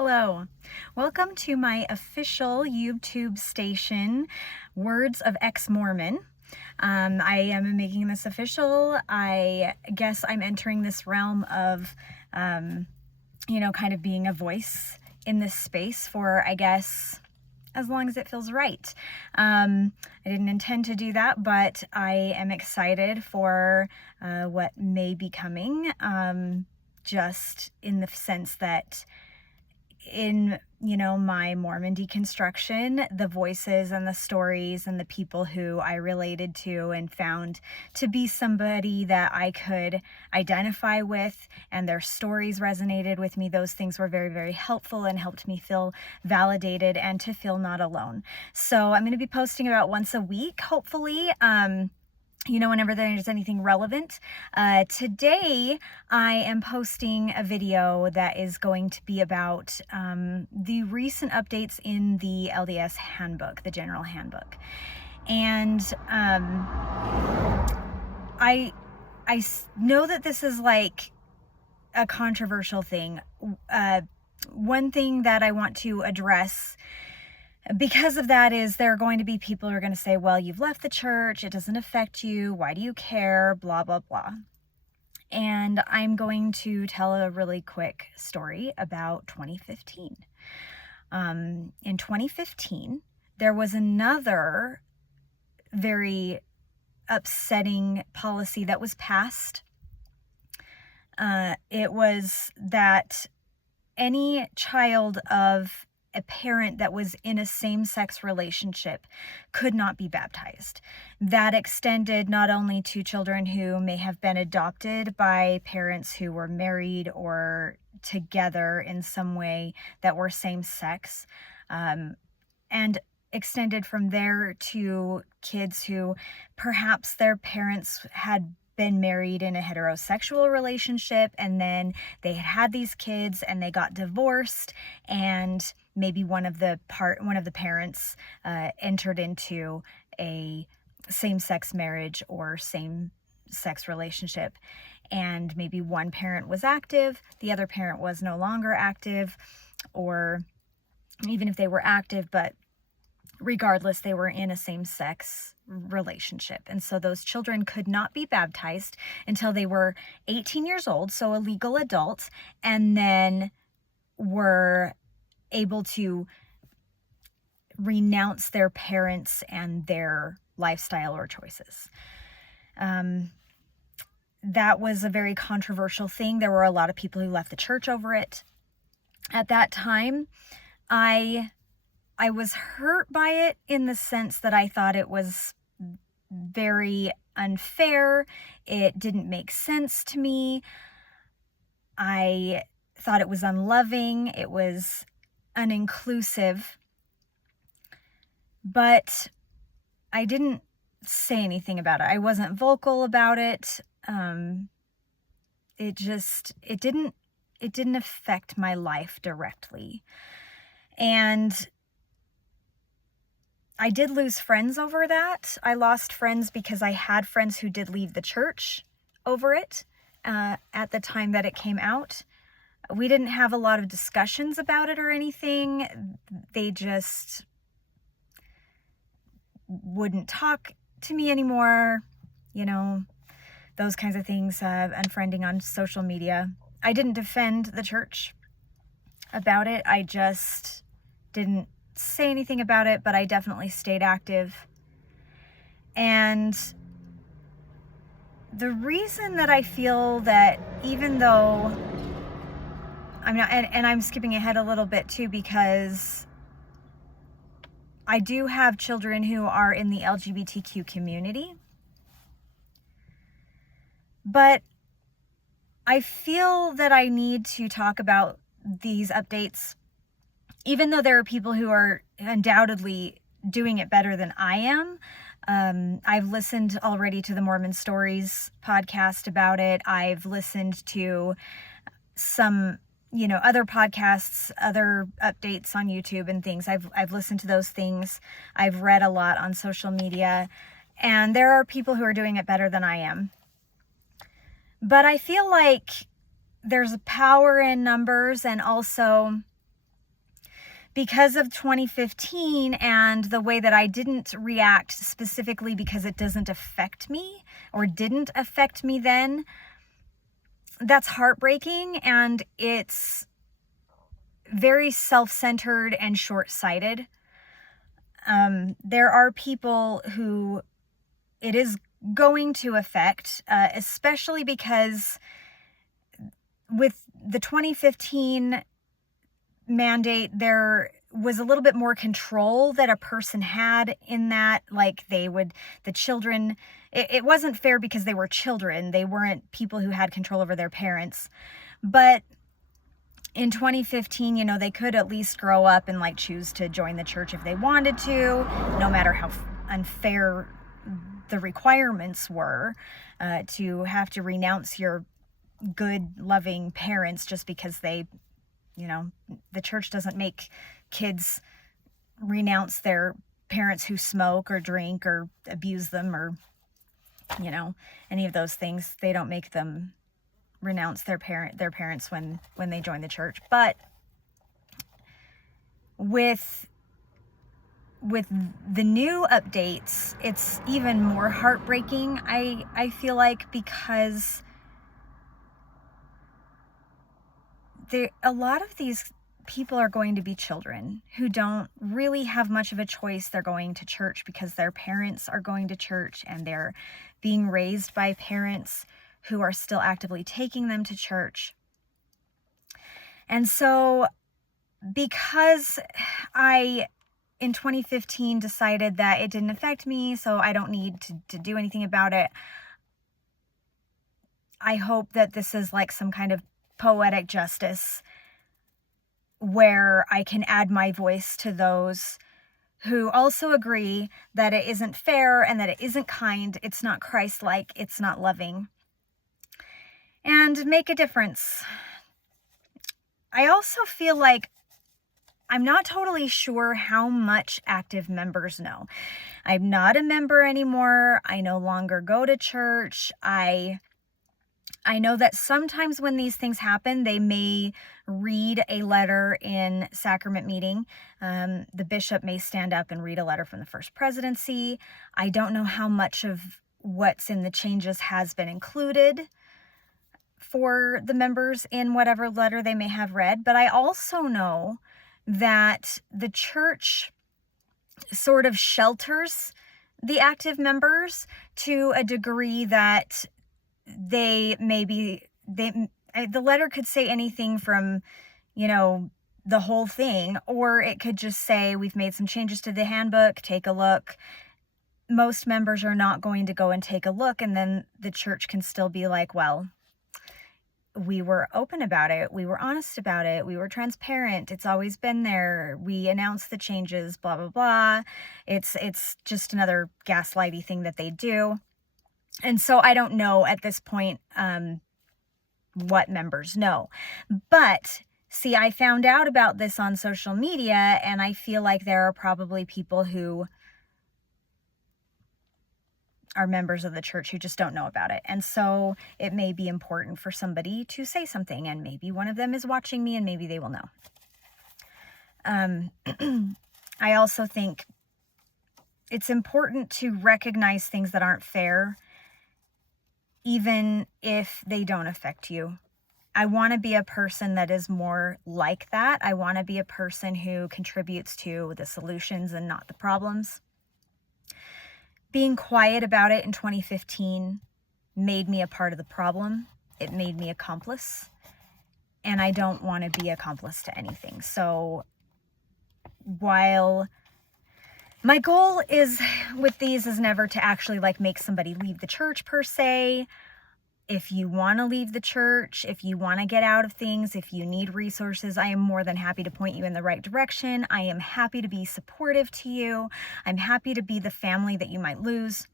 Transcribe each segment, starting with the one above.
Hello. Welcome to my official YouTube station, Words of Ex-Mormon. I am making this official. I guess I'm entering this realm of, kind of being a voice in this space for, I guess, as long as it feels right. I didn't intend to do that, but I am excited for what may be coming, just in the sense that in my Mormon deconstruction, the voices and the stories and the people who I related to and found to be somebody that I could identify with, and their stories resonated with me, those things were very, very helpful and helped me feel validated and to feel not alone. So I'm going to be posting about once a week, hopefully. Whenever there's anything relevant. Today, I am posting a video that is going to be about the recent updates in the LDS handbook, the general handbook. And I know that this is like a controversial thing. One thing that I want to address because of that is there are going to be people who are going to say, well, you've left the church, it doesn't affect you, why do you care, blah, blah, blah. And I'm going to tell a really quick story about 2015. In 2015, there was another very upsetting policy that was passed. It was that any child of a parent that was in a same-sex relationship could not be baptized. That extended not only to children who may have been adopted by parents who were married or together in some way that were same-sex, and extended from there to kids who perhaps their parents had been married in a heterosexual relationship, and then they had these kids and they got divorced, and maybe one of the parents entered into a same-sex marriage or same-sex relationship, and maybe one parent was active, the other parent was no longer active, or even if they were active, but regardless, they were in a same-sex relationship. And so those children could not be baptized until they were 18 years old, so a legal adult, and then were able to renounce their parents and their lifestyle or choices. That was a very controversial thing. There were a lot of people who left the church over it. At that time, I was hurt by it in the sense that I thought it was very unfair. It didn't make sense to me. I thought it was unloving. It was uninclusive. But I didn't say anything about it. I wasn't vocal about it. It didn't affect my life directly. And I did lose friends over that. I lost friends because I had friends who did leave the church over it at the time that it came out. We didn't have a lot of discussions about it or anything. They just wouldn't talk to me anymore, those kinds of things, unfriending on social media. I didn't defend the church about it. I just didn't say anything about it, but I definitely stayed active. And the reason that I feel that, even though I'm not, and I'm skipping ahead a little bit too, because I do have children who are in the LGBTQ community, but I feel that I need to talk about these updates, even though there are people who are undoubtedly doing it better than I am. I've listened already to the Mormon Stories podcast about it. I've listened to some, other podcasts, other updates on YouTube and things. I've listened to those things. I've read a lot on social media, and there are people who are doing it better than I am. But I feel like there's power in numbers, and also because of 2015 and the way that I didn't react specifically because it doesn't affect me or didn't affect me then, that's heartbreaking, and it's very self-centered and short-sighted. There are people who it is going to affect, especially because with the 2015 mandate, there was a little bit more control that a person had in that, like the children, it wasn't fair because they were children. They weren't people who had control over their parents. But in 2015, they could at least grow up and choose to join the church if they wanted to, no matter how unfair the requirements were, to have to renounce your good, loving parents just because they, the church doesn't make kids renounce their parents who smoke or drink or abuse them or, any of those things. They don't make them renounce their parents when they join the church. But with the new updates, it's even more heartbreaking, I feel like, because a lot of these people are going to be children who don't really have much of a choice. They're going to church because their parents are going to church, and they're being raised by parents who are still actively taking them to church. And so because I, in 2015, decided that it didn't affect me, so I don't need to do anything about it, I hope that this is like some kind of poetic justice where I can add my voice to those who also agree that it isn't fair and that it isn't kind, it's not Christ-like, it's not loving, and make a difference. I also feel like I'm not totally sure how much active members know. I'm not a member anymore. I no longer go to church. I know that sometimes when these things happen, they may read a letter in sacrament meeting. The bishop may stand up and read a letter from the First Presidency. I don't know how much of what's in the changes has been included for the members in whatever letter they may have read. But I also know that the church sort of shelters the active members to a degree that the letter could say anything from, the whole thing, or it could just say, we've made some changes to the handbook, take a look. Most members are not going to go and take a look, and then the church can still be like, well, we were open about it, we were honest about it, we were transparent, it's always been there, we announced the changes, blah, blah, blah. It's just another gaslighty thing that they do. And so I don't know at this point what members know. But see, I found out about this on social media, and I feel like there are probably people who are members of the church who just don't know about it. And so it may be important for somebody to say something, and maybe one of them is watching me and maybe they will know. I also think it's important to recognize things that aren't fair, even if they don't affect you. I want to be a person that is more like that. I want to be a person who contributes to the solutions and not the problems. Being quiet about it in 2015 made me a part of the problem. It made me accomplice. And I don't want to be accomplice to anything. So while my goal is with these is never to actually make somebody leave the church per se. If you want to leave the church, if you want to get out of things, if you need resources, I am more than happy to point you in the right direction. I am happy to be supportive to you. I'm happy to be the family that you might lose.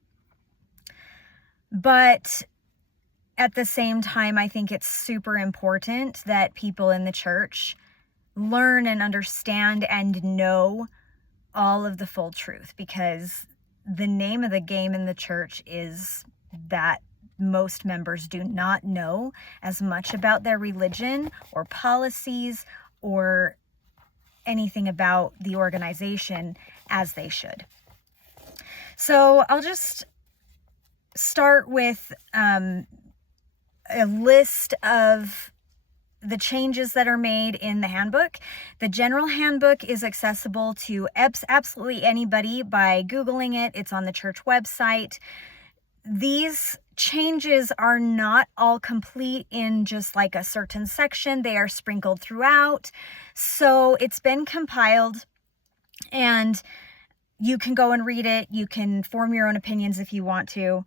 But at the same time, I think it's super important that people in the church learn and understand and know all of the full truth, because the name of the game in the church is that most members do not know as much about their religion or policies or anything about the organization as they should. So I'll just start with a list of the changes that are made in the handbook. The general handbook is accessible to absolutely anybody by Googling it. It's on the church website. These changes are not all complete in just like a certain section. They are sprinkled throughout. So it's been compiled, and you can go and read it. You can form your own opinions if you want to.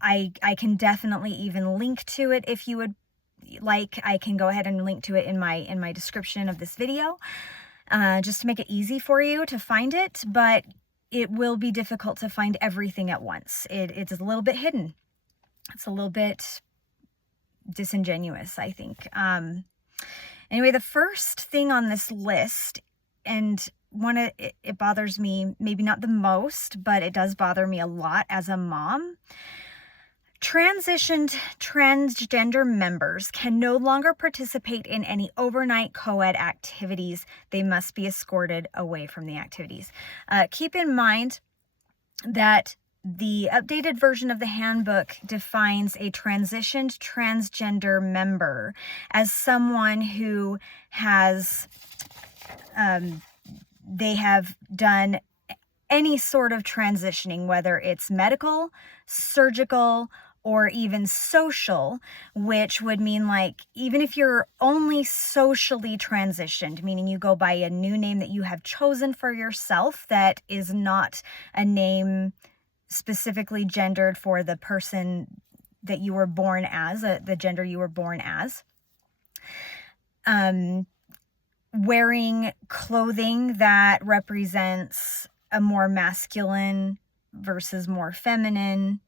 I can definitely even link to it if you would like. I can go ahead and link to it in my description of this video, just to make it easy for you to find it, but it will be difficult to find everything at once. It's a little bit hidden. It's a little bit disingenuous, I think. Anyway, the first thing on this list, and it bothers me, maybe not the most, but it does bother me a lot as a mom. Transitioned transgender members can no longer participate in any overnight co-ed activities. They must be escorted away from the activities. Keep in mind that the updated version of the handbook defines a transitioned transgender member as someone who has, they have done any sort of transitioning, whether it's medical, surgical, or even social, which would mean like, even if you're only socially transitioned, meaning you go by a new name that you have chosen for yourself that is not a name specifically gendered for the person that you were born as, the gender you were born as. Wearing clothing that represents a more masculine versus more feminine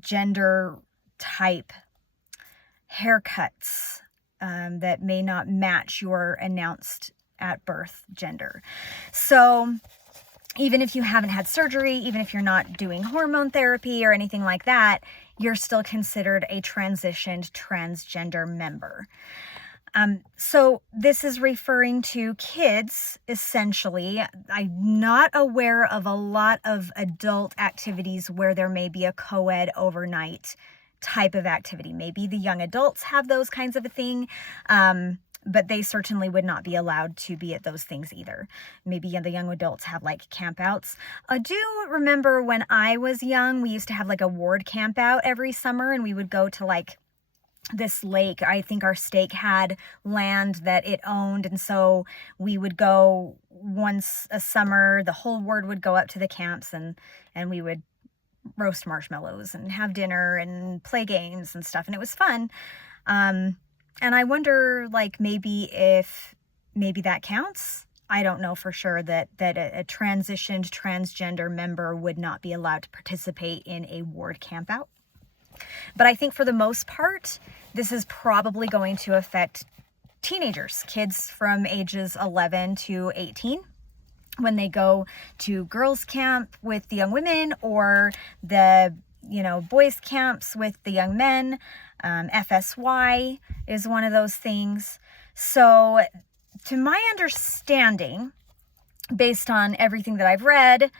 gender type, haircuts that may not match your announced at birth gender. So even if you haven't had surgery, even if you're not doing hormone therapy or anything like that, you're still considered a transitioned transgender member. So this is referring to kids, essentially. I'm not aware of a lot of adult activities where there may be a co-ed overnight type of activity. Maybe the young adults have those kinds of a thing, but they certainly would not be allowed to be at those things either. Maybe the young adults have like campouts. I do remember when I was young, we used to have like a ward camp out every summer, and we would go to like this lake. I think our stake had land that it owned, and so we would go once a summer. The whole ward would go up to the camps, and we would roast marshmallows and have dinner and play games and stuff, and it was fun. And I wonder, like, maybe that counts. I don't know for sure that a transitioned transgender member would not be allowed to participate in a ward camp out. But I think for the most part, this is probably going to affect teenagers, kids from ages 11 to 18, when they go to girls' camp with the young women, or the, boys' camps with the young men. FSY is one of those things. So to my understanding, based on everything that I've read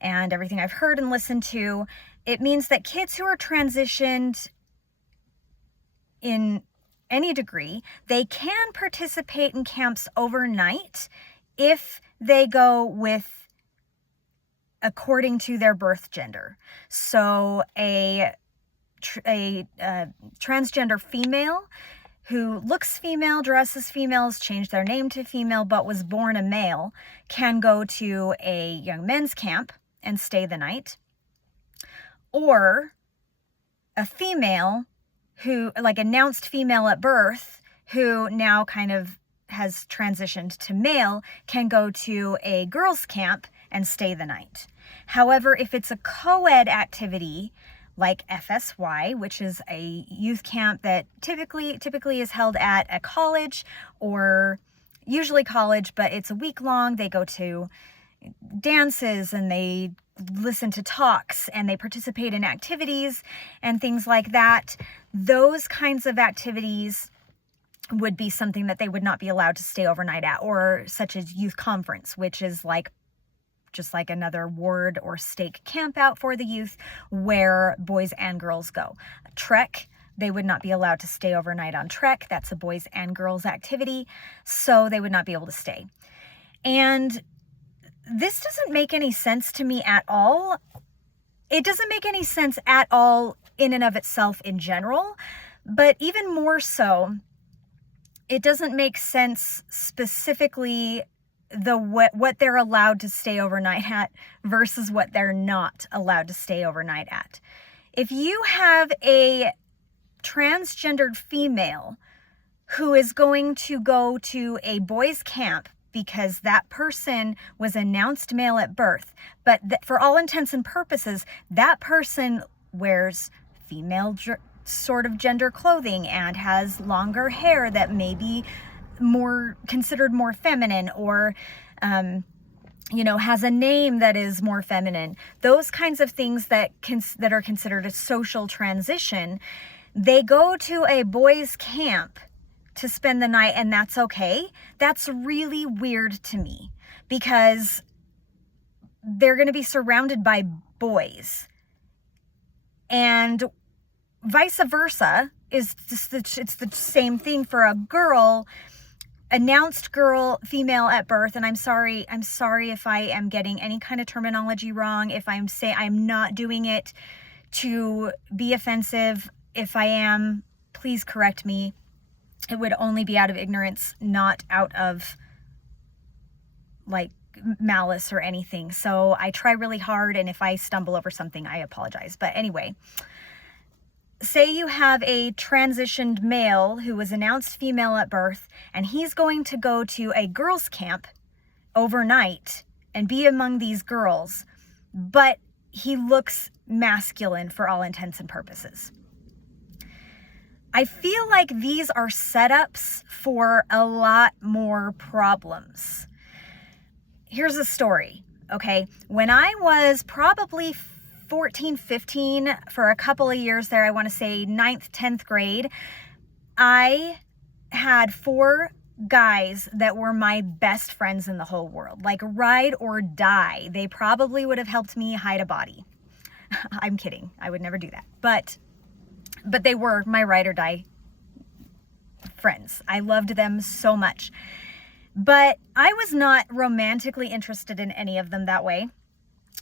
and everything I've heard and listened to, it means that kids who are transitioned in any degree, they can participate in camps overnight if they go with according to their birth gender. So a transgender female who looks female, dresses female, has changed their name to female, but was born a male, can go to a young men's camp and stay the night. Or a female who, like, announced female at birth, who now kind of has transitioned to male, can go to a girls' camp and stay the night. However, if it's a co-ed activity like FSY, which is a youth camp that typically is held at a college, or usually college, but it's a week long. They go to dances and they listen to talks and they participate in activities and things like that. Those kinds of activities would be something that they would not be allowed to stay overnight at, or such as youth conference, which is like just like another ward or stake camp out for the youth where boys and girls go. Trek, they would not be allowed to stay overnight on Trek. That's a boys and girls activity, so they would not be able to stay. And this doesn't make any sense to me at all. It doesn't make any sense at all in and of itself in general, but even more so, it doesn't make sense specifically what they're allowed to stay overnight at versus what they're not allowed to stay overnight at. If you have a transgendered female who is going to go to a boys' camp because that person was announced male at birth, but for all intents and purposes, that person wears female sort of gender clothing and has longer hair that may be considered more feminine, or has a name that is more feminine. Those kinds of things that are considered a social transition, they go to a boys' camp to spend the night, and that's okay. That's really weird to me, because they're going to be surrounded by boys, and vice versa. It's the same thing for a girl, announced girl, female at birth. And I'm sorry if I am getting any kind of terminology wrong. If I'm not doing it to be offensive. If I am, please correct me. It would only be out of ignorance, not out of like malice or anything. So I try really hard, and if I stumble over something, I apologize. But anyway, say you have a transitioned male who was announced female at birth, and he's going to go to a girls' camp overnight and be among these girls, but he looks masculine for all intents and purposes. I feel like these are setups for a lot more problems. Here's a story, okay? When I was probably 14, 15, for a couple of years there, I want to say 9th, 10th grade, I had 4 guys that were my best friends in the whole world, like ride or die. They probably would have helped me hide a body. I'm kidding. I would never do that. But they were my ride or die friends. I loved them so much. But I was not romantically interested in any of them that way.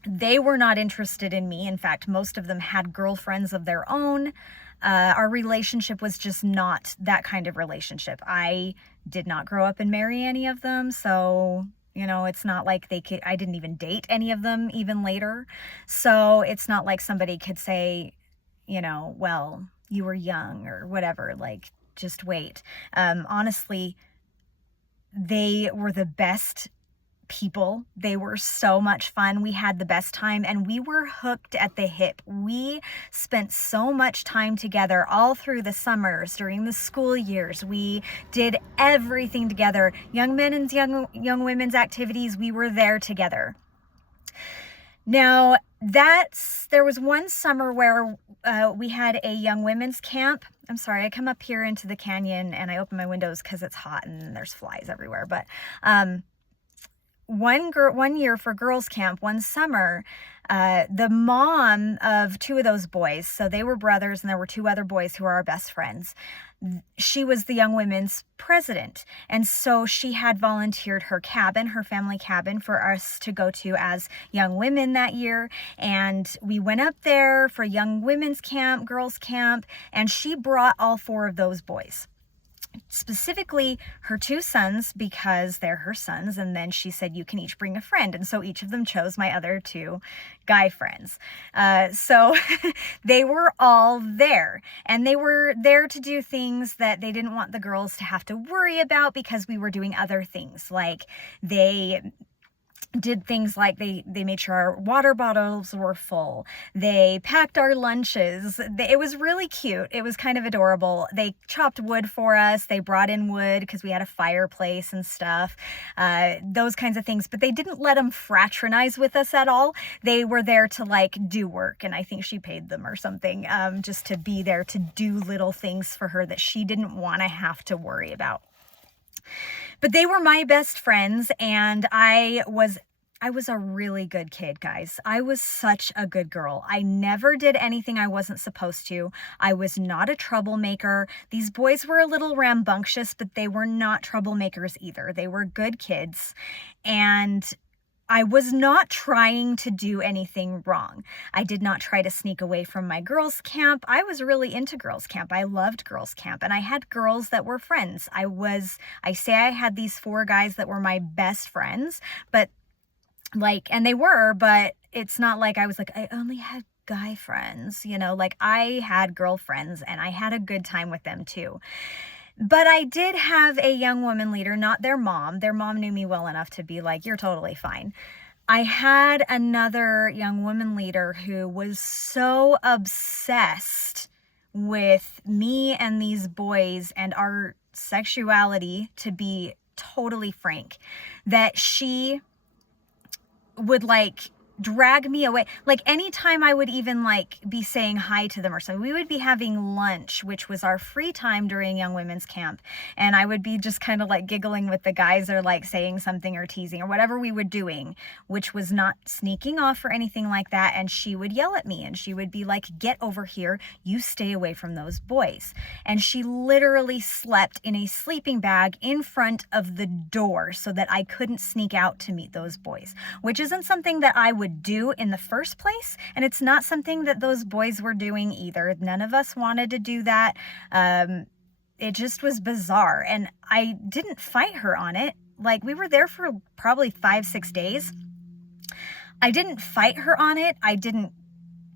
They were not interested in me. In fact, most of them had girlfriends of their own. Our relationship was just not that kind of relationship. I did not grow up and marry any of them. So, it's not like I didn't even date any of them even later. So it's not like somebody could say, well, you were young or whatever, like, just wait. Honestly, they were the best people. They were so much fun. We had the best time, and we were hooked at the hip. We spent so much time together all through the summers, during the school years. We did everything together. Young men and young women's activities, we were there together. Now, there was one summer where we had a young women's camp. I'm sorry, I come up here into the canyon and I open my windows because it's hot and there's flies everywhere. But one year for girls' camp, one summer, the mom of 2 of those boys, so they were brothers, and there were 2 other boys who are our best friends. She was the young women's president, and so she had volunteered her family cabin, for us to go to as young women that year. And we went up there for young women's camp, girls' camp, and she brought all 4 of those boys. Specifically her 2 sons, because they're her sons, and then she said, you can each bring a friend. And so each of them chose my other 2 guy friends. So they were all there, and they were there to do things that they didn't want the girls to have to worry about, because we were doing other things. Like they did things like they made sure our water bottles were full. They packed our lunches. It was really cute. It was kind of adorable. They chopped wood for us. They brought in wood because we had a fireplace and stuff, those kinds of things. But they didn't let them fraternize with us at all. They were there to like do work, and I think she paid them or something, just to be there to do little things for her that she didn't want to have to worry about. But they were my best friends, and I was a really good kid, guys. I was such a good girl. I never did anything I wasn't supposed to. I was not a troublemaker. These boys were a little rambunctious, but they were not troublemakers either. They were good kids, and I was not trying to do anything wrong. I did not try to sneak away from my girls' camp. I was really into girls' camp. I loved girls' camp, and I had girls that were friends. I say I had these 4 guys that were my best friends, but and they were, but it's not like I was like, I only had guy friends, like I had girlfriends, and I had a good time with them too. But I did have a young woman leader, not their mom. Their mom knew me well enough to be like, you're totally fine. I had another young woman leader who was so obsessed with me and these boys and our sexuality, to be totally frank, that she would like drag me away. Like anytime I would even like be saying hi to them or something, we would be having lunch, which was our free time during Young Women's Camp. And I would be just kind of like giggling with the guys, or like saying something or teasing or whatever we were doing, which was not sneaking off or anything like that. And she would yell at me, and she would be like, get over here. You stay away from those boys. And she literally slept in a sleeping bag in front of the door so that I couldn't sneak out to meet those boys, which isn't something that I would do in the first place, and it's not something that those boys were doing either. None of us wanted to do that. It just was bizarre, and I didn't fight her on it. Like, we were there for probably 5-6 days. I didn't fight her on it. I didn't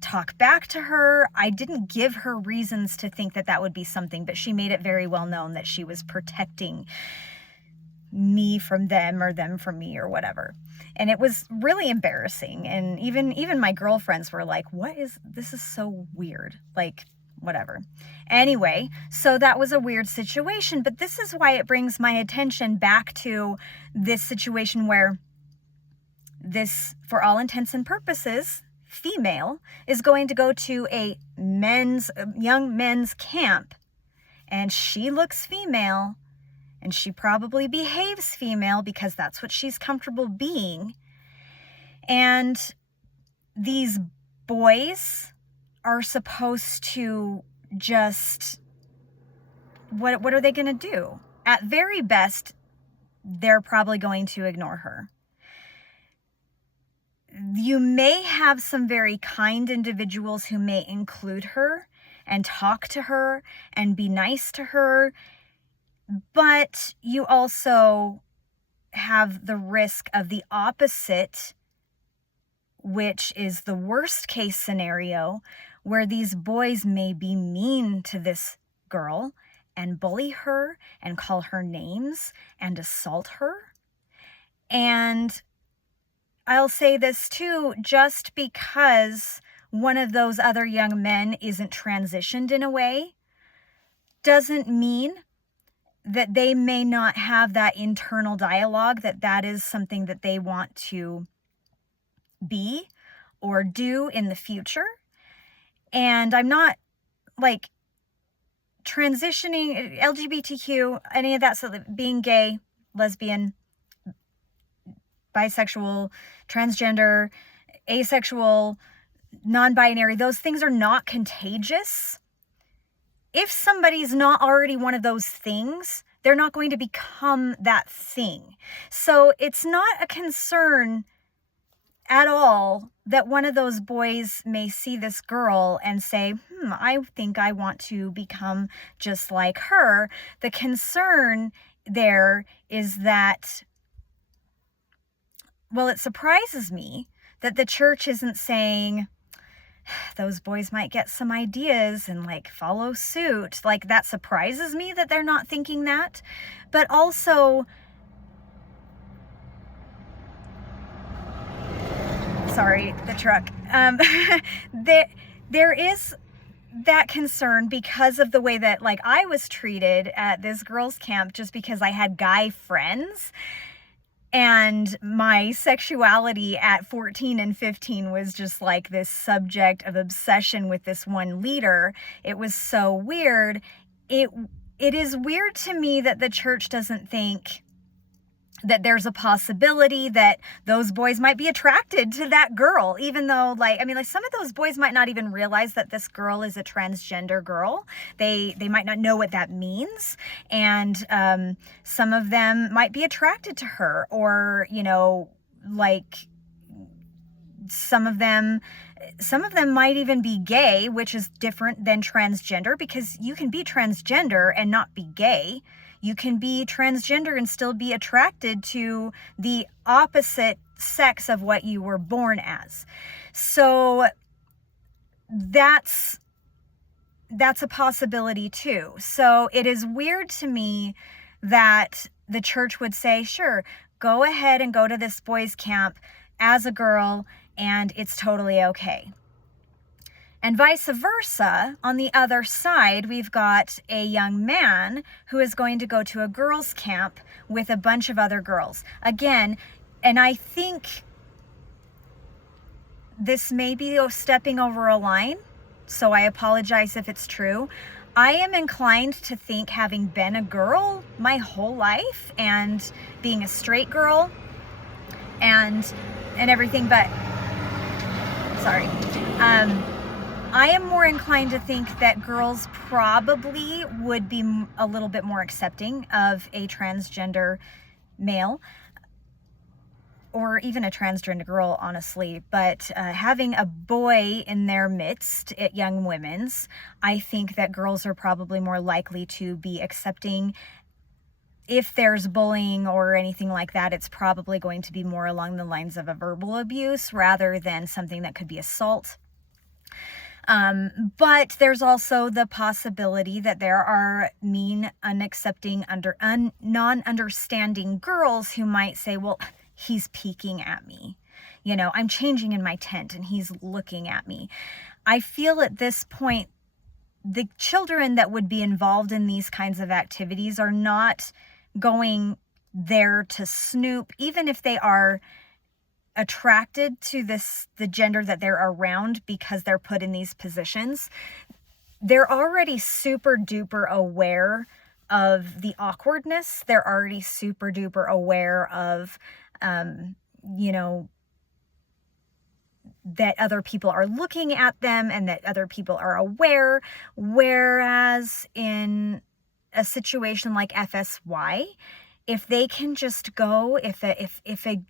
talk back to her. I didn't give her reasons to think that that would be something, but she made it very well known that she was protecting me from them, or them from me, or whatever. And it was really embarrassing. And even my girlfriends were like, this is so weird, like whatever. Anyway, so that was a weird situation, but this is why it brings my attention back to this situation where this, for all intents and purposes, female is going to go to a young men's camp, and she looks female, and she probably behaves female because that's what she's comfortable being. And these boys are supposed to just, what are they going to do? At very best, they're probably going to ignore her. You may have some very kind individuals who may include her and talk to her and be nice to her, but you also have the risk of the opposite, which is the worst case scenario, where these boys may be mean to this girl and bully her and call her names and assault her. And I'll say this too, just because one of those other young men isn't transitioned in a way doesn't mean that they may not have that internal dialogue, that is something that they want to be or do in the future. And I'm not like transitioning, LGBTQ, any of that, so that being gay, lesbian, bisexual, transgender, asexual, non-binary, those things are not contagious. If somebody's not already one of those things, they're not going to become that thing. So it's not a concern at all that one of those boys may see this girl and say, I think I want to become just like her. The concern there is that, well, it surprises me that the church isn't saying, those boys might get some ideas and like follow suit. Like, that surprises me that they're not thinking that. But also, sorry, the truck. There is that concern because of the way that like I was treated at this girls' camp, just because I had guy friends. And my sexuality at 14 and 15 was just like this subject of obsession with this one leader. It was so weird. It is weird to me that the church doesn't think that there's a possibility that those boys might be attracted to that girl, even though like some of those boys might not even realize that this girl is a transgender girl. They might not know what that means. And some of them might be attracted to her, or, like some of them might even be gay, which is different than transgender, because you can be transgender and not be gay. You can be transgender and still be attracted to the opposite sex of what you were born as. So that's a possibility too. So it is weird to me that the church would say, sure, go ahead and go to this boys' camp as a girl, and it's totally okay. And vice versa, on the other side, we've got a young man who is going to go to a girls' camp with a bunch of other girls. Again, and I think this may be stepping over a line, so I apologize if it's true. I am inclined to think, having been a girl my whole life and being a straight girl and everything, but sorry. I am more inclined to think that girls probably would be a little bit more accepting of a transgender male, or even a transgender girl, honestly. But having a boy in their midst at Young Women's, I think that girls are probably more likely to be accepting. If there's bullying or anything like that, it's probably going to be more along the lines of a verbal abuse rather than something that could be assault. But there's also the possibility that there are mean, unaccepting, non-understanding girls who might say, well, he's peeking at me. I'm changing in my tent and he's looking at me. I feel at this point, the children that would be involved in these kinds of activities are not going there to snoop, even if they are attracted to the gender that they're around because they're put in these positions. They're already super duper aware of the awkwardness. They're already super duper aware of, that other people are looking at them and that other people are aware. Whereas in a situation like FSY, if they can just go, if a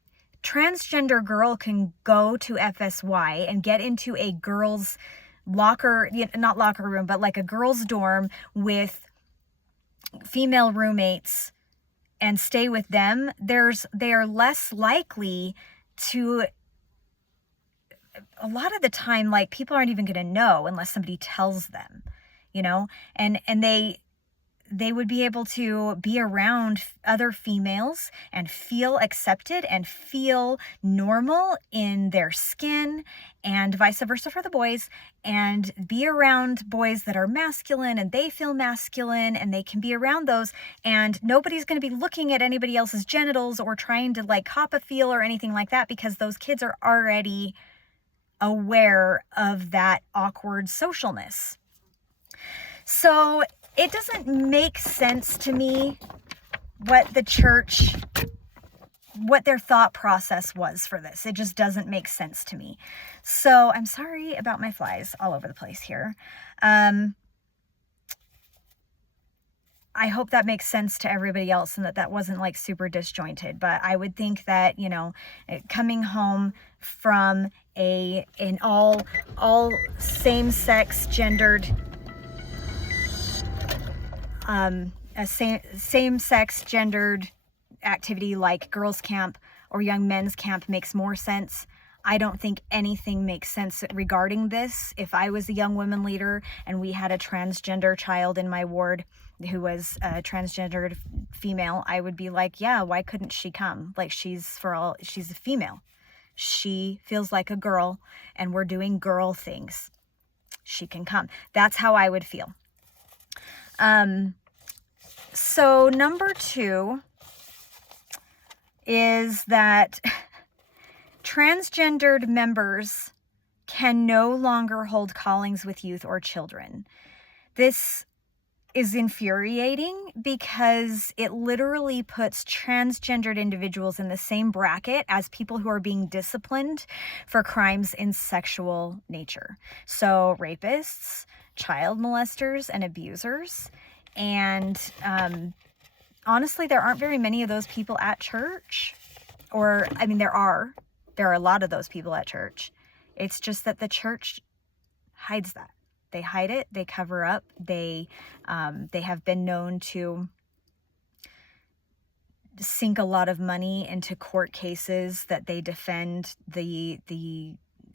transgender girl can go to FSY and get into a girls' not locker room, but like a girls' dorm with female roommates and stay with them, they are less likely to, a lot of the time, like, people aren't even going to know unless somebody tells them, and they would be able to be around other females and feel accepted and feel normal in their skin, and vice versa for the boys, and be around boys that are masculine and they feel masculine, and they can be around those, and nobody's going to be looking at anybody else's genitals or trying to like cop a feel or anything like that, because those kids are already aware of that awkward socialness. So it doesn't make sense to me what their thought process was for this. It just doesn't make sense to me. So I'm sorry about my flies all over the place here. I hope that makes sense to everybody else and that wasn't like super disjointed. But I would think that, coming home from an all same-sex gendered a same-sex gendered activity like girls' camp or young men's camp makes more sense. I don't think anything makes sense regarding this. If I was a young women leader and we had a transgender child in my ward who was a transgendered female, I would be like, yeah, why couldn't she come? Like, she's a female. she feels like a girl and we're doing girl things, she can come. That's how I would feel. So number 2 is that transgendered members can no longer hold callings with youth or children. This is infuriating because it literally puts transgendered individuals in the same bracket as people who are being disciplined for crimes in sexual nature. So rapists, child molesters, and abusers. And honestly, there aren't very many of those people at church. Or, I mean, there are a lot of those people at church. It's just that the church hides that. They hide it. They cover up. They have been known to sink a lot of money into court cases that they defend the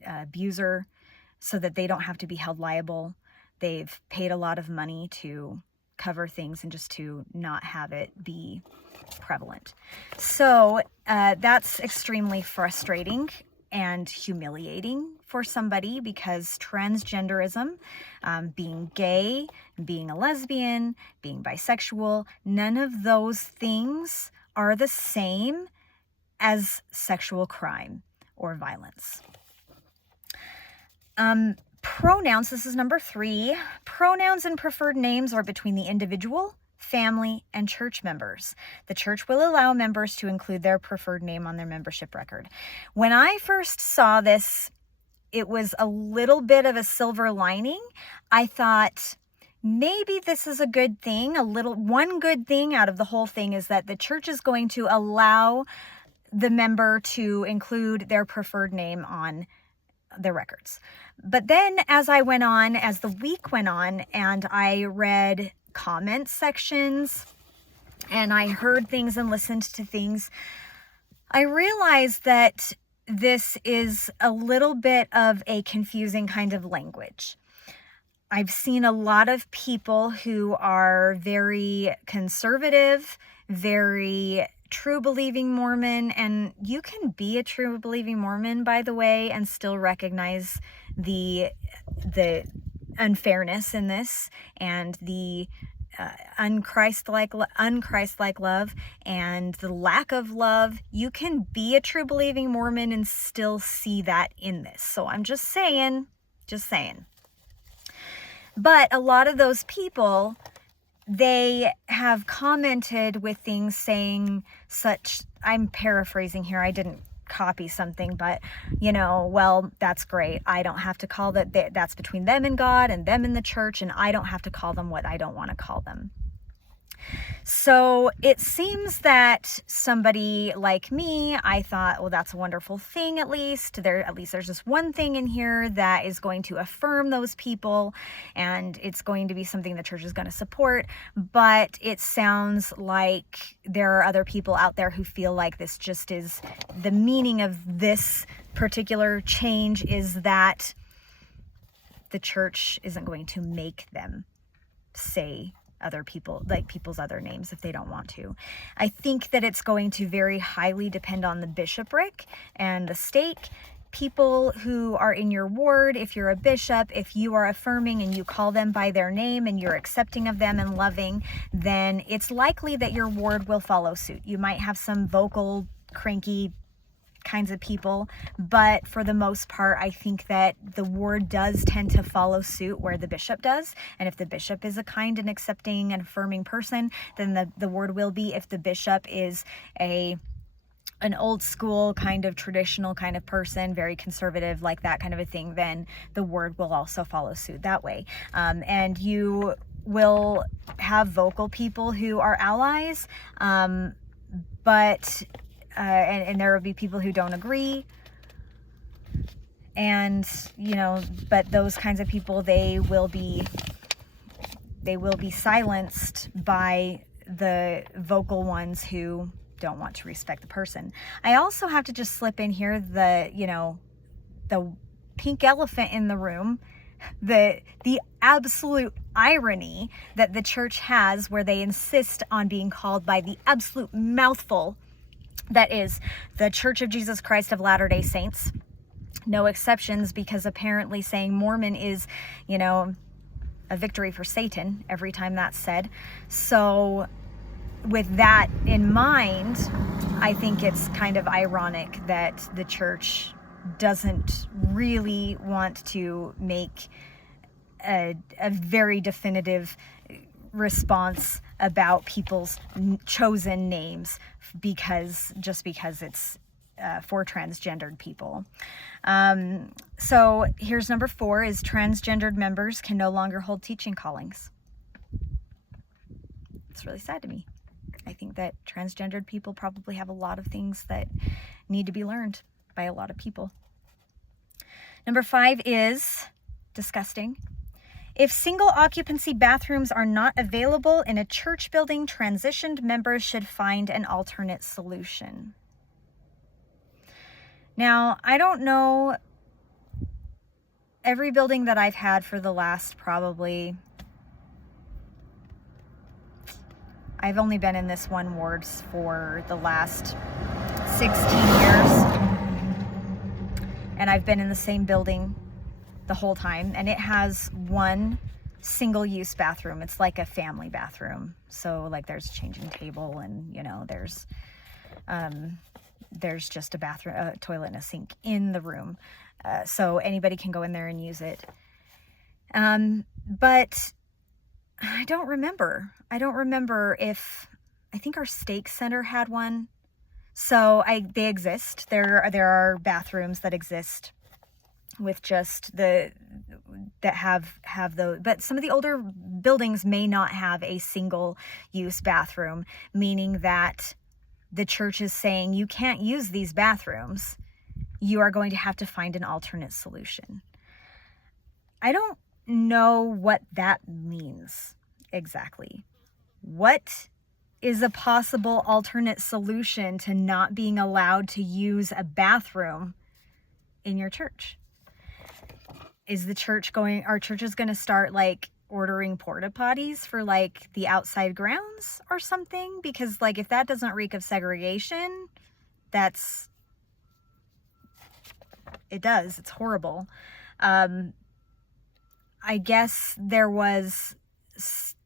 abuser so that they don't have to be held liable. They've paid a lot of money to cover things and just to not have it be prevalent. So that's extremely frustrating and humiliating for somebody, because transgenderism, being gay, being a lesbian, being bisexual, none of those things are the same as sexual crime or violence. Pronouns, this is number 3. Pronouns and preferred names are between the individual, family, and church members. The church will allow members to include their preferred name on their membership record. When I first saw this, it was a little bit of a silver lining. I thought, maybe this is a good thing. One good thing out of the whole thing is that the church is going to allow the member to include their preferred name on the records. But then as the week went on, and I read comment sections and I heard things and listened to things, I realized that this is a little bit of a confusing kind of language. I've seen a lot of people who are very conservative, very true believing Mormon, and you can be a true believing Mormon, by the way, and still recognize the unfairness in this and the unchristlike love and the lack of love. You can be a true believing Mormon and still see that in this. So I'm just saying. But a lot of those people, they have commented with things saying such, I'm paraphrasing here, I didn't copy something, but well, that's great. I don't have to call that's between them and God and them and the church, and I don't have to call them what I don't want to call them. So it seems that somebody like me, I thought, well, that's a wonderful thing. At least there's just one thing in here that is going to affirm those people, and it's going to be something the church is going to support. But it sounds like there are other people out there who feel like this just is the meaning of this particular change, is that the church isn't going to make them say other people, like people's other names, if they don't want to. I think that it's going to very highly depend on the bishopric and the stake. People who are in your ward, if you're a bishop, if you are affirming and you call them by their name and you're accepting of them and loving, then it's likely that your ward will follow suit. You might have some vocal, cranky kinds of people, but for the most part, I think that the ward does tend to follow suit where the bishop does. And if the bishop is a kind and accepting and affirming person, then the ward will be. If the bishop is an old school kind of traditional kind of person, very conservative, like that kind of a thing, then the word will also follow suit that way. And you will have vocal people who are allies, but there will be people who don't agree, and but those kinds of people, they will be silenced by the vocal ones who don't want to respect the person. I also have to just slip in here the pink elephant in the room, the absolute irony that the church has, where they insist on being called by the absolute mouthful That is the Church of Jesus Christ of Latter-day Saints. No exceptions, because apparently saying Mormon is, a victory for Satan every time that's said. So with that in mind, I think it's kind of ironic that the church doesn't really want to make a very definitive response about people's chosen names because it's for transgendered people. So here's number 4 is transgendered members can no longer hold teaching callings. It's really sad to me. I think that transgendered people probably have a lot of things that need to be learned by a lot of people. Number 5 is disgusting. If single occupancy bathrooms are not available in a church building, transitioned members should find an alternate solution. Now, I don't know, every building that I've had for the last I've only been in this one ward for the last 16 years. And I've been in the same building the whole time, and it has one single-use bathroom. It's like a family bathroom. So like there's a changing table, and there's just a bathroom, a toilet and a sink in the room. So anybody can go in there and use it. But I don't remember if, I think our stake center had one. So they exist. There are bathrooms that exist with just that have those, but some of the older buildings may not have a single use bathroom, meaning that the church is saying you can't use these bathrooms. You are going to have to find an alternate solution. I don't know what that means exactly. What is a possible alternate solution to not being allowed to use a bathroom in your church? Is our church is going to start like ordering porta potties for like the outside grounds or something? Because like if that doesn't reek of segregation, it does. It's horrible. I guess there was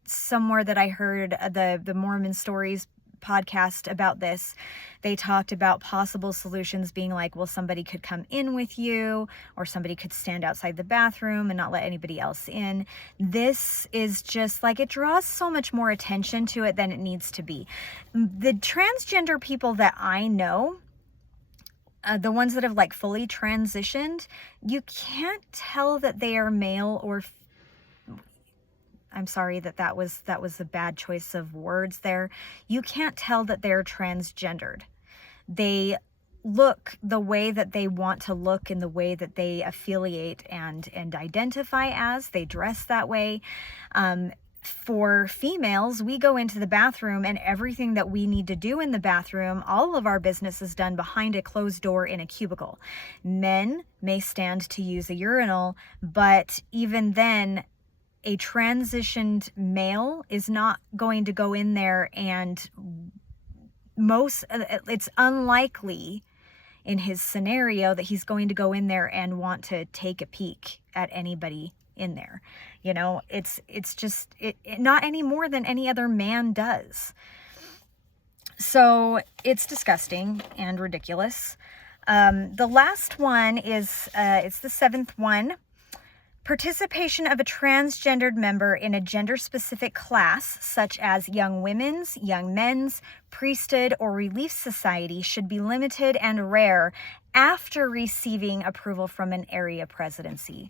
somewhere that I heard the Mormon Stories podcast about this. They talked about possible solutions being like, well, somebody could come in with you, or somebody could stand outside the bathroom and not let anybody else in. This is just like, it draws so much more attention to it than it needs to be. The transgender people that I know, the ones that have like fully transitioned, you can't tell that they are male or I'm sorry that was a bad choice of words there. You can't tell that they're transgendered. They look the way that they want to look in the way that they affiliate and identify as. They dress that way. For females, we go into the bathroom and everything that we need to do in the bathroom, all of our business is done behind a closed door in a cubicle. Men may stand to use a urinal, but even then, a transitioned male is not going to go in there, and it's unlikely in his scenario that he's going to go in there and want to take a peek at anybody in there. It's just not any more than any other man does. So it's disgusting and ridiculous. The last one is, it's the 7th one. Participation of a transgendered member in a gender-specific class, such as young women's, young men's, priesthood, or relief society, should be limited and rare after receiving approval from an area presidency.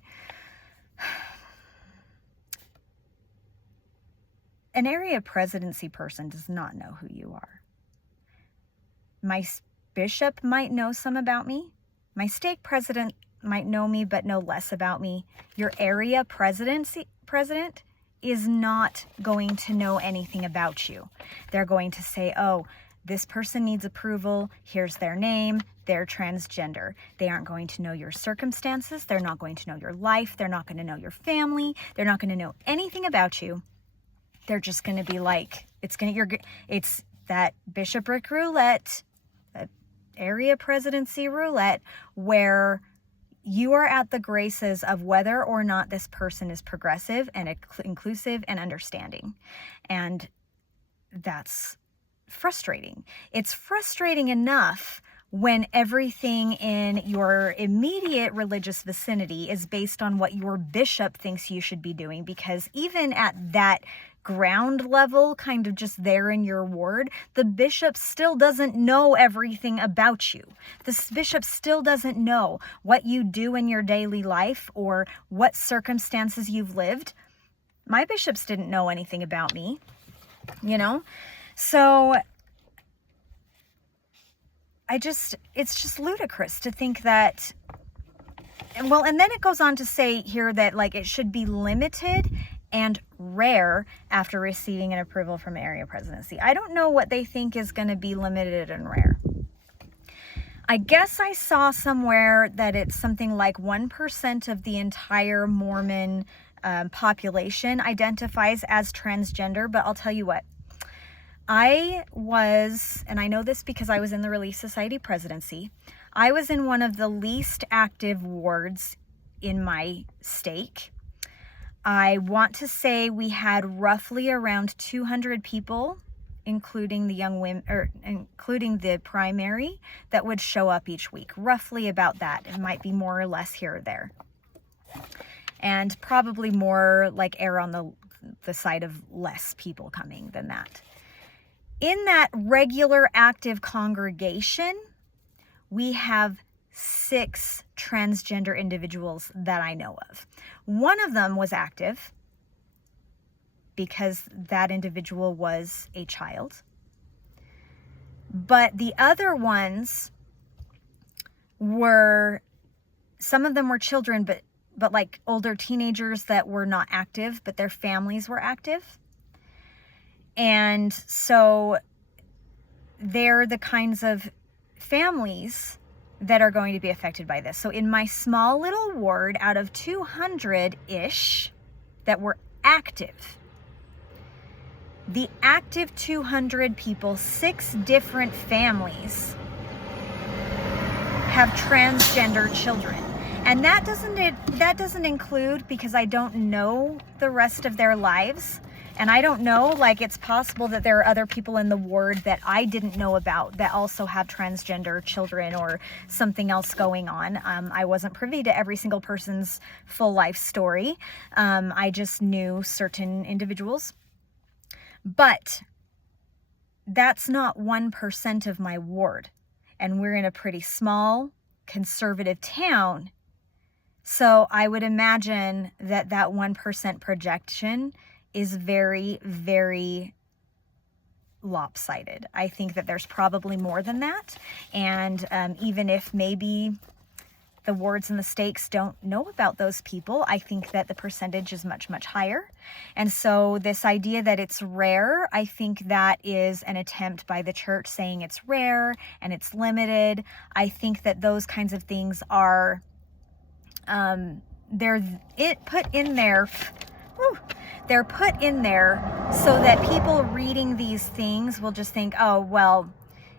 An area presidency person does not know who you are. My bishop might know some about me. My stake president might know me, but know less about me. Your area president is not going to know anything about you. They're going to say, oh, this person needs approval. Here's their name. They're transgender. They aren't going to know your circumstances. They're not going to know your life. They're not going to know your family. They're not going to know anything about you. They're just going to be like, it's that bishopric roulette. area presidency roulette, where you are at the graces of whether or not this person is progressive and inclusive and understanding. And that's frustrating. It's frustrating enough when everything in your immediate religious vicinity is based on what your bishop thinks you should be doing, because even at that ground level, kind of just there in your ward, the bishop still doesn't know everything about you. The bishop still doesn't know what you do in your daily life or what circumstances you've lived. My bishops didn't know anything about me, you know? So it's just ludicrous to think that, and then it goes on to say here that like it should be limited and rare after receiving an approval from area presidency. I don't know what they think is going to be limited and rare. I guess I saw somewhere that it's something like 1% of the entire Mormon population identifies as transgender, but I'll tell you what. I was, and I know this because I was in the Relief Society presidency, I was in one of the least active wards in my stake. I want to say we had roughly around 200 people, including the young women, or including the primary, that would show up each week. Roughly about that. It might be more or less here or there. And probably more like err on the side of less people coming than that. In that regular active congregation, we have 6 transgender individuals that I know of. One of them was active because that individual was a child. But the other ones were, some of them were children, but like older teenagers that were not active, but their families were active. And so they're the kinds of families that are going to be affected by this. So in my small little ward, out of 200-ish that were active, the active 200 people, 6 different families have transgender children. And that doesn't include, because I don't know the rest of their lives. And I don't know, like, it's possible that there are other people in the ward that I didn't know about that also have transgender children or something else going on. I wasn't privy to every single person's full life story. I just knew certain individuals. But that's not 1% of my ward. And we're in a pretty small, conservative town. So I would imagine that 1% projection is very, very lopsided. I think that there's probably more than that. And even if maybe the wards and the stakes don't know about those people, I think that the percentage is much, much higher. And so this idea that it's rare, I think that is an attempt by the church saying it's rare and it's limited. I think that those kinds of things are, they're put in there so that people reading these things will just think, oh, well,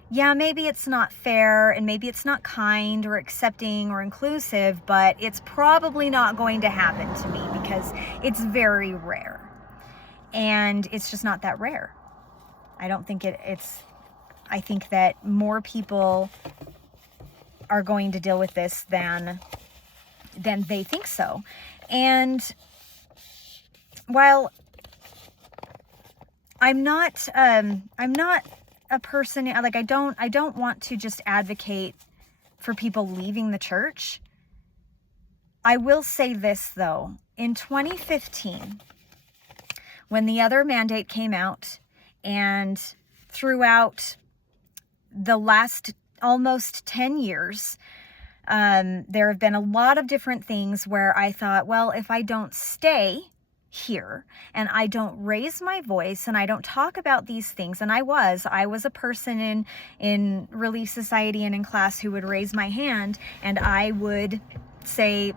yeah, maybe it's not fair and maybe it's not kind or accepting or inclusive, but it's probably not going to happen to me because it's very rare. And it's just not that rare. I don't think I think that more people are going to deal with this than they think so. And while I'm not a person, like I don't want to just advocate for people leaving the church. I will say this though, in 2015, when the other mandate came out, and throughout the last almost 10 years, there have been a lot of different things where I thought, well, if I don't stay here and I don't raise my voice and I don't talk about these things, and I was a person in Relief Society and in class who would raise my hand and I would say,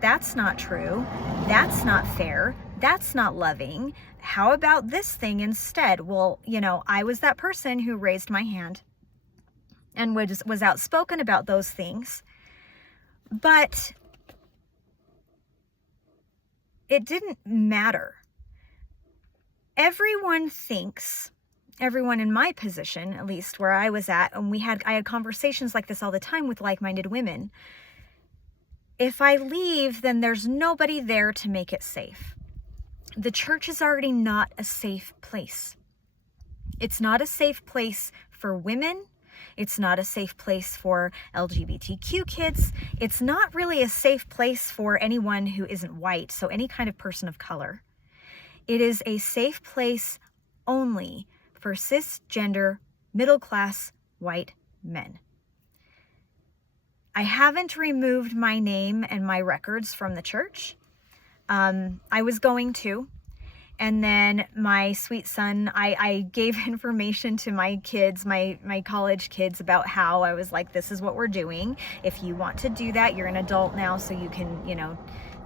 that's not true, that's not fair, that's not loving, how about this thing instead? Well, I was that person who raised my hand and was outspoken about those things. But it didn't matter. Everyone in my position, at least where I was at, and I had conversations like this all the time with like-minded women. If I leave, then there's nobody there to make it safe. The church is already not a safe place. It's not a safe place for women. It's not a safe place for LGBTQ kids. It's not really a safe place for anyone who isn't white, so any kind of person of color. It is a safe place only for cisgender, middle-class white men. I haven't removed my name and my records from the church. I was going to. And then my sweet son, I gave information to my kids, my college kids, about how I was like, this is what we're doing. If you want to do that, you're an adult now, so you can,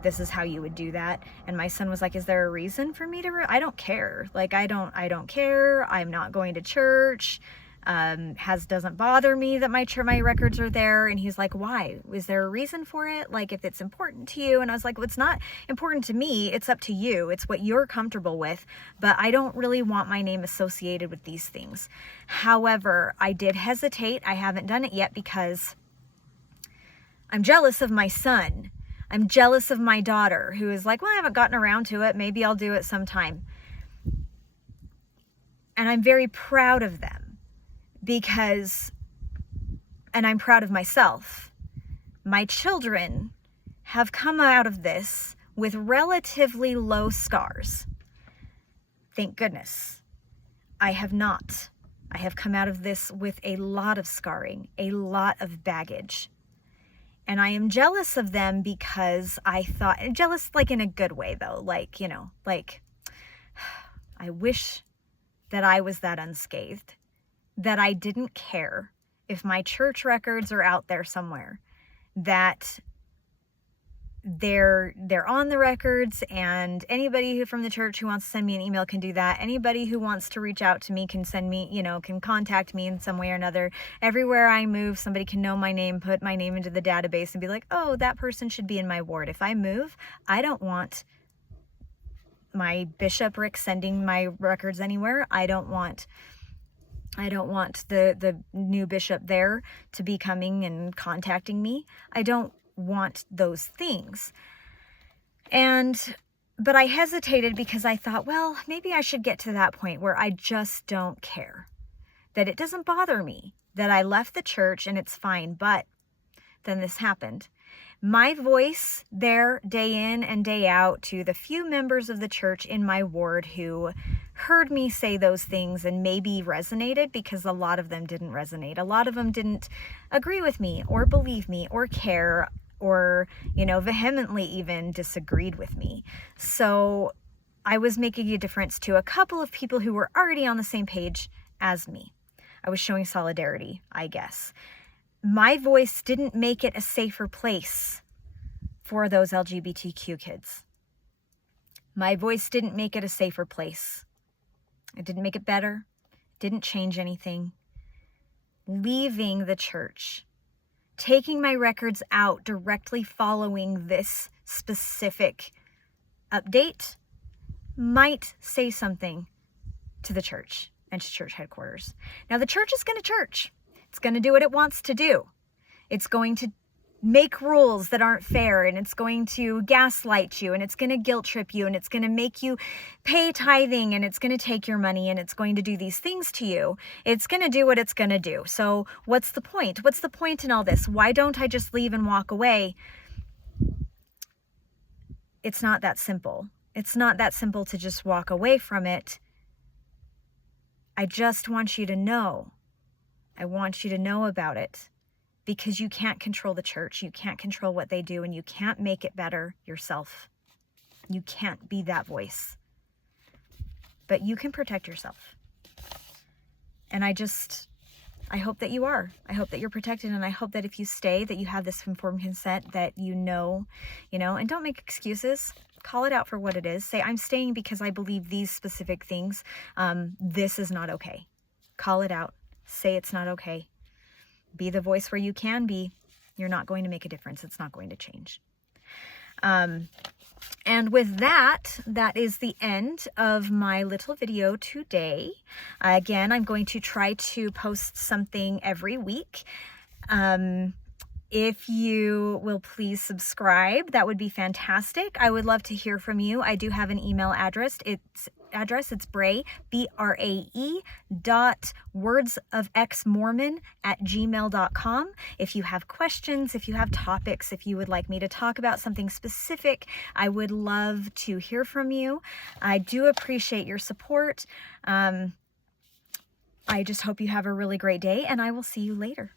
this is how you would do that. And my son was like, is there a reason for me to, I don't care. Like, I don't care. I'm not going to church. Doesn't bother me that my records are there. And he's like, why? Is there a reason for it? Like, if it's important to you? And I was like, well, it's not important to me. It's up to you. It's what you're comfortable with. But I don't really want my name associated with these things. However, I did hesitate. I haven't done it yet because I'm jealous of my son. I'm jealous of my daughter, who is like, well, I haven't gotten around to it. Maybe I'll do it sometime. And I'm very proud of them. And I'm proud of myself. My children have come out of this with relatively low scars. Thank goodness. I have not. I have come out of this with a lot of scarring, a lot of baggage. And I am jealous of them because jealous like in a good way though, like I wish that I was that unscathed. That I didn't care if my church records are out there somewhere, that they're on the records, and anybody from the church who wants to send me an email can do that. Anybody who wants to reach out to me can send me, can contact me in some way or another. Everywhere I move, somebody can know my name, put my name into the database and be like, oh, that person should be in my ward. If I move, I don't want my bishopric sending my records anywhere. I don't want the new bishop there to be coming and contacting me. I don't want those things. But I hesitated because I thought, well, maybe I should get to that point where I just don't care. That it doesn't bother me. That I left the church and it's fine. But then this happened. My voice there day in and day out to the few members of the church in my ward who heard me say those things and maybe resonated, because a lot of them didn't resonate. A lot of them didn't agree with me or believe me or care or, vehemently even disagreed with me. So I was making a difference to a couple of people who were already on the same page as me. I was showing solidarity, I guess. My voice didn't make it a safer place for those LGBTQ kids. My voice didn't make it a safer place. It didn't make it better. It didn't change anything. Leaving the church, taking my records out directly following this specific update might say something to the church and to church headquarters. Now, the church is going to church. It's going to do what it wants to do. It's going to make rules that aren't fair, and it's going to gaslight you, and it's going to guilt trip you, and it's going to make you pay tithing, and it's going to take your money, and it's going to do these things to you. It's going to do what it's going to do. So what's the point? What's the point in all this? Why don't I just leave and walk away? It's not that simple. It's not that simple to just walk away from it. I just want you to know. I want you to know about it, because you can't control the church. You can't control what they do, and you can't make it better yourself. You can't be that voice. But you can protect yourself. And I hope that you are. I hope that you're protected, and I hope that if you stay, that you have this informed consent, that and don't make excuses. Call it out for what it is. Say, I'm staying because I believe these specific things. This is not okay. Call it out. Say it's not okay. Be the voice where you can be. You're not going to make a difference. It's not going to change. And with that, that is the end of my little video today. Again, I'm going to try to post something every week. If you will please subscribe, that would be fantastic. I would love to hear from you. I do have an email address. It's Brae, B-R-A-E .wordsofxmormon@gmail.com. If you have questions, if you have topics, if you would like me to talk about something specific, I would love to hear from you. I do appreciate your support. I just hope you have a really great day, and I will see you later.